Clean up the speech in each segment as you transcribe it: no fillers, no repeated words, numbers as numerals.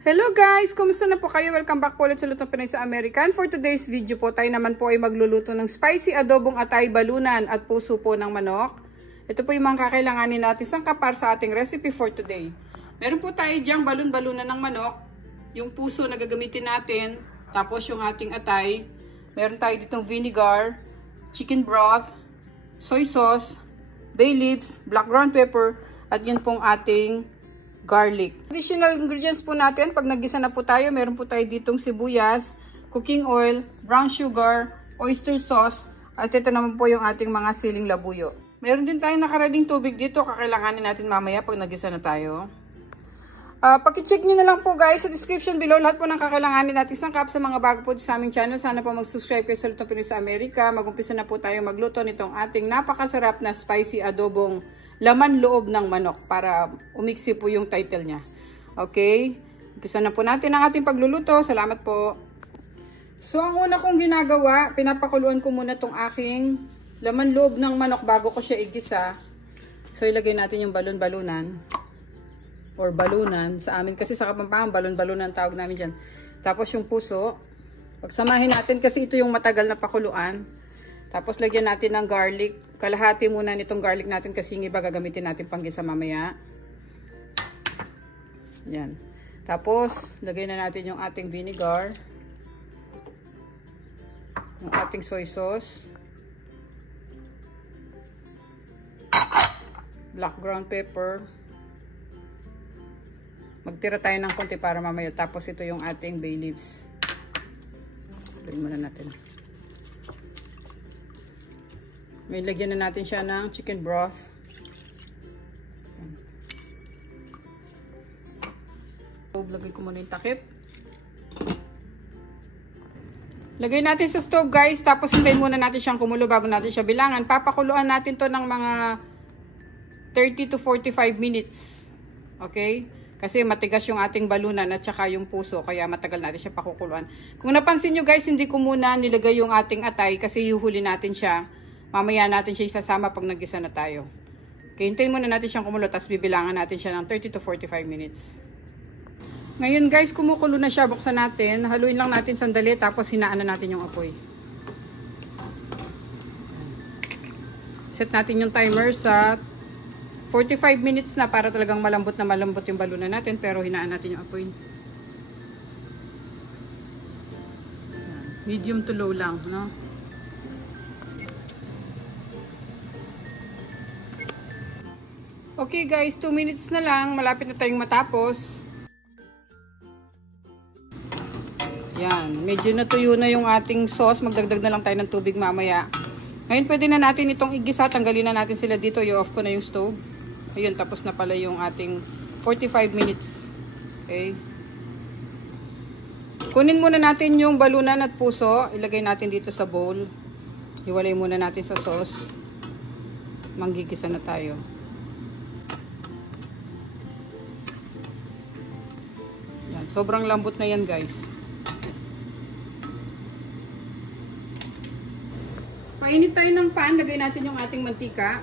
Hello guys! Kumusta na po kayo? Welcome back po ulit sa Lutong Pinoy sa American. For today's video po, tayo naman po ay magluluto ng spicy adobong atay balunan at puso po ng manok. Ito po yung mga kakailanganin natin sangkap para sa ating recipe for today. Meron po tayo diyang balun-balunan ng manok, yung puso na gagamitin natin, tapos yung ating atay. Meron tayo ditong vinegar, chicken broth, soy sauce, bay leaves, black ground pepper, at yun pong ating garlic. Additional ingredients po natin, pag nagisa na po tayo, meron po tayo ditong sibuyas, cooking oil, brown sugar, oyster sauce, at ito naman po yung ating mga siling labuyo. Meron din tayong nakarading tubig dito, kakailanganin natin mamaya pag nagisa na tayo. Paki-check nyo na lang po guys sa description below lahat po ng kakailanganin natin sangkap sa mga bago po sa aming channel. Sana po mag-subscribe kayo sa Lutong Pinoy sa Amerika. Mag-umpisa na po tayo magluto nitong ating napakasarap na spicy adobong laman loob ng manok para umiksi po yung title niya. Okay? Umpisa na po natin ang ating pagluluto. Salamat po. So, ang una kong ginagawa, pinapakuluan ko muna tong aking laman loob ng manok bago ko siya igisa. So, ilagay natin yung balon-balunan or balunan. Sa amin kasi sa Kapampangan, balon-balunan tawag namin dyan. Tapos yung puso. Pagsamahin natin kasi ito yung matagal na pakuluan. Tapos lagyan natin ng garlic. Kalahati muna nitong garlic natin kasi yung iba gagamitin natin panggisa mamaya. Yan. Tapos lagyan na natin yung ating vinegar. Yung ating soy sauce. Black ground pepper. Magtira tayo ng konti para mamaya. Tapos ito yung ating bay leaves. Lagyan muna natin. May lagyan na natin siya ng chicken broth. Lagay ko muna yung takip. Lagay natin sa stove guys. Tapos hintayin muna natin siyang kumulo bago natin siya bilangan. Papakuluan natin to ng mga 30 to 45 minutes. Okay? Kasi matigas yung ating balunan at saka yung puso. Kaya matagal natin siya pakukuluan. Kung napansin nyo guys, hindi ko muna nilagay yung ating atay kasi yuhuli natin siya. Mamaya natin siya isasama pag nagisa na tayo. Okay, hintayin muna natin siyang kumulo, tapos bibilangan natin siya ng 30 to 45 minutes. Ngayon guys, kumukulo na siya. Buksan natin. Haluin lang natin sandali, tapos hinaan na natin yung apoy. Set natin yung timer sa 45 minutes na para talagang malambot na malambot yung balunan natin, pero hinaan natin yung apoy. Medium to low lang, no? Okay guys, 2 minutes na lang. Malapit na tayong matapos. Yan. Medyo natuyo na yung ating sauce. Magdagdag na lang tayo ng tubig mamaya. Ngayon pwede na natin itong igisa. Tanggalin na natin sila dito. I-off ko na yung stove. Ayun, tapos na pala yung ating 45 minutes. Okay. Kunin muna natin yung balunan at puso. Ilagay natin dito sa bowl. Hiwalay muna natin sa sauce. Manggigisa na tayo. Sobrang lambot na yan guys. Painit tayo ng pan. Lagay natin yung ating mantika.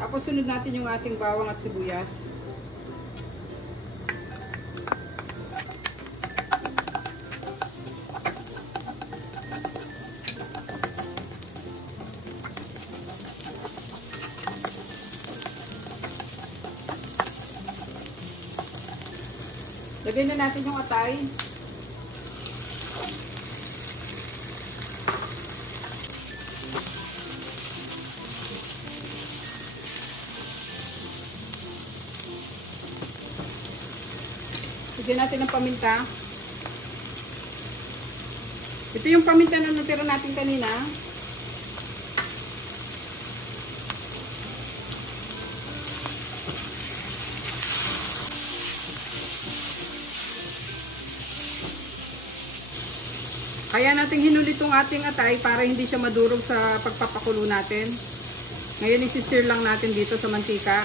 Tapos sunod natin yung ating bawang at sibuyas. Lagyan na natin yung atay. Lagyan natin ng paminta. Ito yung paminta na natira natin kanina. Kaya natin hinuli itong ating atay para hindi siya madurog sa pagpapakulo natin. Ngayon isi-stir lang natin dito sa mantika.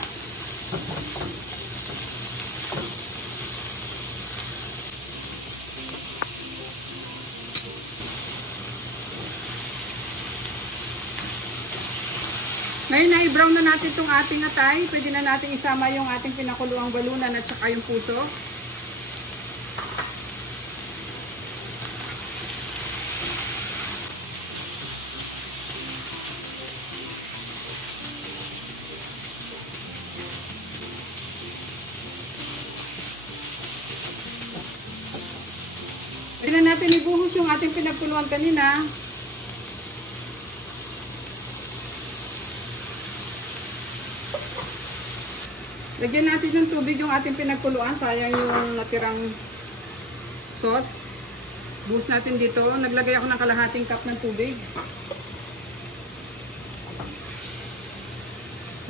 Ngayon na i-brown na natin itong ating atay. Pwede na natin isama yung ating pinakuluang balunan at saka yung puso. Pwede na natin ibuhos yung ating pinagkuluan kanina. Lagyan natin ng tubig yung ating pinagkuluan. Sayang yung natirang sauce. Buhos natin dito. Naglagay ako ng kalahating cup ng tubig.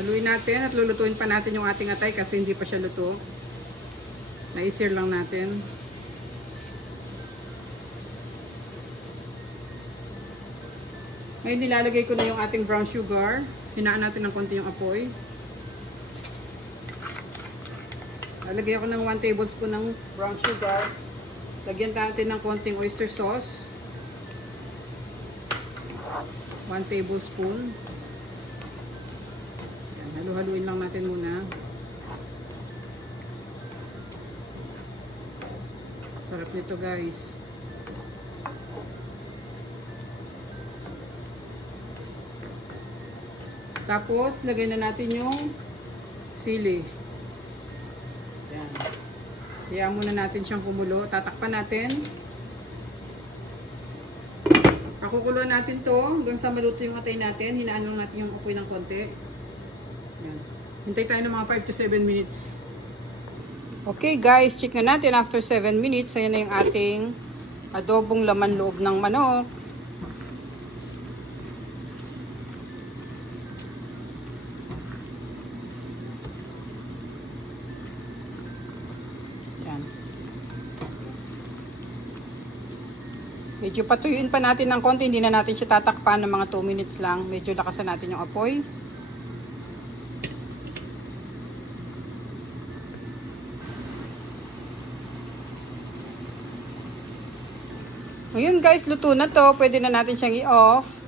Haluin natin at lulutuin pa natin yung ating atay kasi hindi pa siya luto. Na-sear lang natin. Ngayon nilalagay ko na yung ating brown sugar. Hinaan natin ng konti yung apoy. Lalagay ako ng 1 tablespoon ng brown sugar. Lagyan natin ng konting oyster sauce. 1 tablespoon. Yan, halu-haluin lang natin muna. Sarap nito guys. Tapos, lagay na natin yung sili. Yan. Kaya muna natin siyang kumulo. Tatakpan natin. Pakukuluan natin to hanggang sa maluto yung atay natin. Hinaan lang natin yung apoy ng konti. Yan. Hintay tayo ng mga 5 to 7 minutes. Okay guys, check na natin after 7 minutes. Ayan na yung ating adobong laman loob ng manok. Medyo patuyuin pa natin ng konti, hindi na natin siya tatakpan ng mga 2 minutes lang. Medyo lakasan natin yung apoy. Ngayon guys, luto na to. Pwede na natin siyang i-off.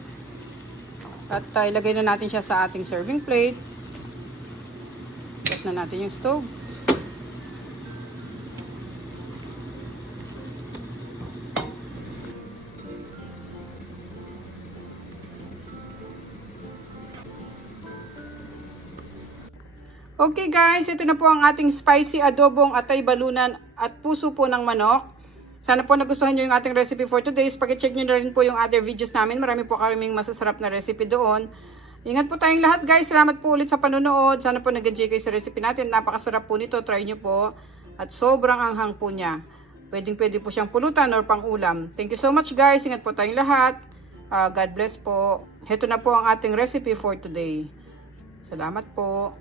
At ilagay na natin siya sa ating serving plate. Close na natin yung stove. Okay guys, ito na po ang ating spicy adobong atay balunan at puso po ng manok. Sana po nagustuhan nyo yung ating recipe for today. Pag-check nyo na rin po yung other videos namin. Marami po kaming masasarap na recipe doon. Ingat po tayong lahat guys. Salamat po ulit sa panonood. Sana po nag-enjoy kayo sa recipe natin. Napakasarap po nito. Try nyo po. At sobrang anghang po niya. Pwede po siyang pulutan or pang ulam. Thank you so much guys. Ingat po tayong lahat. God bless po. Ito na po ang ating recipe for today. Salamat po.